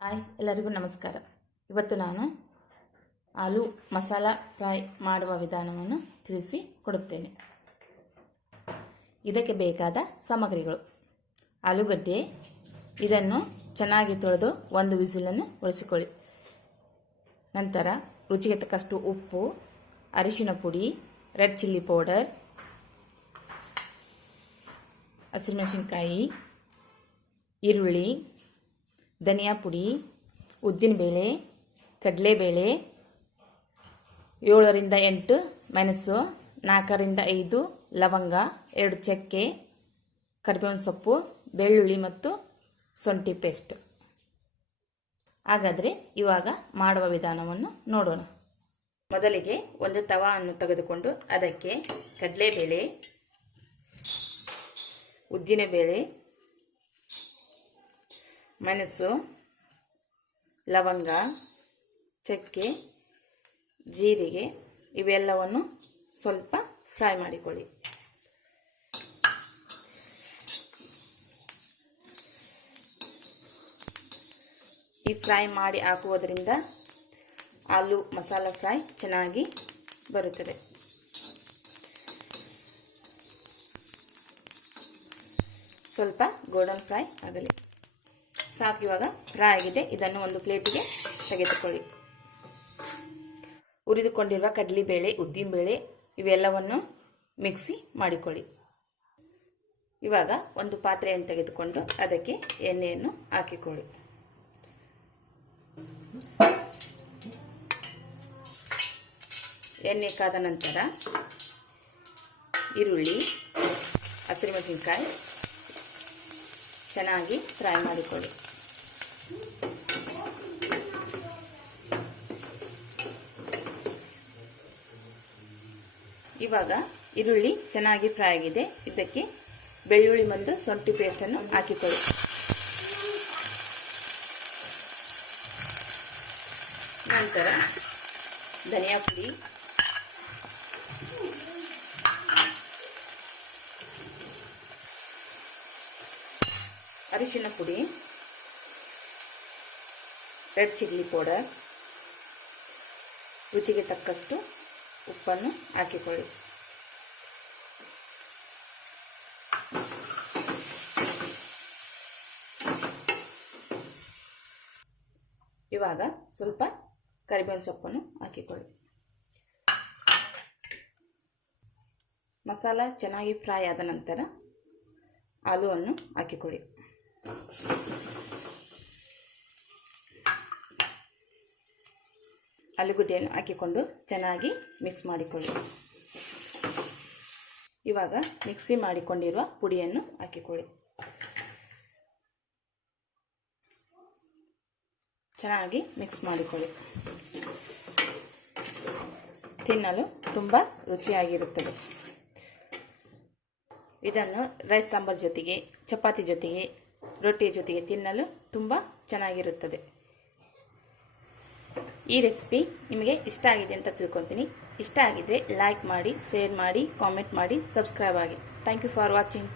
Hi ಎಲ್ಲರಿಗೂ ನಮಸ್ಕಾರ. ಇವತ್ತು ನಾನು ಆಲೂ ಮಸಾಲ ಫ್ರೈ ಮಾಡುವ ವಿಧಾನವನ್ನು ತಿಳಿಸಿ ಕೊಡುತ್ತೇನೆ. ಇದಕ್ಕೆ ಬೇಕಾದ ಸಾಮಗ್ರಿಗಳು: ಆಲೂಗಡ್ಡೆ, ಇದನ್ನು ಚೆನ್ನಾಗಿ ತೊಳೆದು ಒಂದು ವಿಸಿಲನ್ನು ಒರೆಸಿಕೊಳ್ಳಿ. ನಂತರ ರುಚಿಗೆ ತಕ್ಕಷ್ಟು ಉಪ್ಪು, ಅರಿಶಿನ ಪುಡಿ, ರೆಡ್ ಚಿಲ್ಲಿ ಪೌಡರ್, ಹಸಿಮೆಣಸಿನಕಾಯಿ, ಈರುಳ್ಳಿ, ಧನಿಯಾ ಪುಡಿ, ಉದ್ದಿನಬೇಳೆ, ಕಡಲೆಬೇಳೆ, 7 ರಿಂದ 8 ಮೆಣಸು, 4 ರಿಂದ 5 ಲವಂಗ, 2 ಚಕ್ಕೆ, ಕರಿಬೇವಿನ ಸೊಪ್ಪು, ಬೆಳ್ಳುಳ್ಳಿ ಮತ್ತು ಶುಂಠಿ ಪೇಸ್ಟ್. ಹಾಗಾದರೆ ಇವಾಗ ಮಾಡುವ ವಿಧಾನವನ್ನು ನೋಡೋಣ. ಮೊದಲಿಗೆ ಒಂದು ತವಾವನ್ನು ತೆಗೆದುಕೊಂಡು ಅದಕ್ಕೆ ಕಡಲೆಬೇಳೆ, ಉದ್ದಿನಬೇಳೆ, ಮೆಣಸು, ಲವಂಗ, ಚಕ್ಕೆ, ಜೀರಿಗೆ ಇವೆಲ್ಲವನ್ನು ಸ್ವಲ್ಪ ಫ್ರೈ ಮಾಡಿಕೊಳ್ಳಿ. ಈ ಫ್ರೈ ಮಾಡಿ ಹಾಕುವುದರಿಂದ ಆಲೂ ಮಸಾಲ ಫ್ರೈ ಚೆನ್ನಾಗಿ ಬರುತ್ತದೆ. ಸ್ವಲ್ಪ ಗೋಲ್ಡನ್ ಫ್ರೈ ಆಗಲಿ ಸಾಕು. ಇವಾಗ ಫ್ರೈ ಆಗಿದೆ. ಇದನ್ನು ಒಂದು ಪ್ಲೇಟಿಗೆ ತೆಗೆದುಕೊಳ್ಳಿ. ಹುರಿದುಕೊಂಡಿರುವ ಕಡಲೆಬೇಳೆ, ಉದ್ದಿನಬೇಳೆ ಇವೆಲ್ಲವನ್ನು ಮಿಕ್ಸಿ ಮಾಡಿಕೊಳ್ಳಿ. ಇವಾಗ ಒಂದು ಪಾತ್ರೆಯನ್ನು ತೆಗೆದುಕೊಂಡು ಅದಕ್ಕೆ ಎಣ್ಣೆಯನ್ನು ಹಾಕಿಕೊಳ್ಳಿ. ಎಣ್ಣೆ ಕಾದ ನಂತರ ಈರುಳ್ಳಿ, ಹಸಿಮೆಣಸಿನಕಾಯಿ ಚೆನ್ನಾಗಿ ಫ್ರೈ ಮಾಡಿಕೊಳ್ಳಿ. ಇವಾಗ ಈರುಳ್ಳಿ ಚೆನ್ನಾಗಿ ಫ್ರೈ ಆಗಿದೆ. ಇದಕ್ಕೆ ಬೆಳ್ಳುಳ್ಳಿ ಮತ್ತು ಶುಂಠಿ ಪೇಸ್ಟನ್ನು ಹಾಕಿಕೊಳ್ಳಿ. ನಂತರ ಧನಿಯಾ ಪುಡಿ, ಅರಿಶಿನ ಪುಡಿ, ರೆಡ್ ಚಿಲ್ಲಿ ಪೌಡರ್, ರುಚಿಗೆ ತಕ್ಕಷ್ಟು ಉಪ್ಪನ್ನು ಹಾಕಿಕೊಳ್ಳಿ. ಇವಾಗ ಸ್ವಲ್ಪ ಕರಿಬೇವಿನ ಸೊಪ್ಪನ್ನು ಹಾಕಿಕೊಳ್ಳಿ. ಮಸಾಲ ಚೆನ್ನಾಗಿ ಫ್ರೈ ಆದ ನಂತರ ಆಲೂವನ್ನು ಹಾಕಿಕೊಳ್ಳಿ. ಆಲೂಗಡ್ಡೆಯನ್ನು ಹಾಕಿಕೊಂಡು ಚೆನ್ನಾಗಿ ಮಿಕ್ಸ್ ಮಾಡಿಕೊಳ್ಳಿ. ಇವಾಗ ಮಿಕ್ಸಿ ಮಾಡಿಕೊಂಡಿರುವ ಪುಡಿಯನ್ನು ಹಾಕಿಕೊಳ್ಳಿ. ಚೆನ್ನಾಗಿ ಮಿಕ್ಸ್ ಮಾಡಿಕೊಳ್ಳಿ. ತಿನ್ನಲು ತುಂಬ ರುಚಿಯಾಗಿರುತ್ತದೆ. ಇದನ್ನು ರೈಸ್ ಸಾಂಬಾರ್ ಜೊತೆಗೆ, ಚಪಾತಿ ಜೊತೆಗೆ, ರೊಟ್ಟಿಯ ಜೊತೆಗೆ ತಿನ್ನಲು ತುಂಬ ಚೆನ್ನಾಗಿರುತ್ತದೆ. ಈ ರೆಸಿಪಿ ನಿಮಗೆ ಇಷ್ಟ ಆಗಿದೆ ಅಂತ ತಿಳ್ಕೊತೀನಿ. ಇಷ್ಟ ಆಗಿದ್ರೆ ಲೈಕ್ ಮಾಡಿ, ಶೇರ್ ಮಾಡಿ, ಕಾಮೆಂಟ್ ಮಾಡಿ, ಸಬ್ಸ್ಕ್ರೈಬ್ ಆಗಿ. Thank you for watching.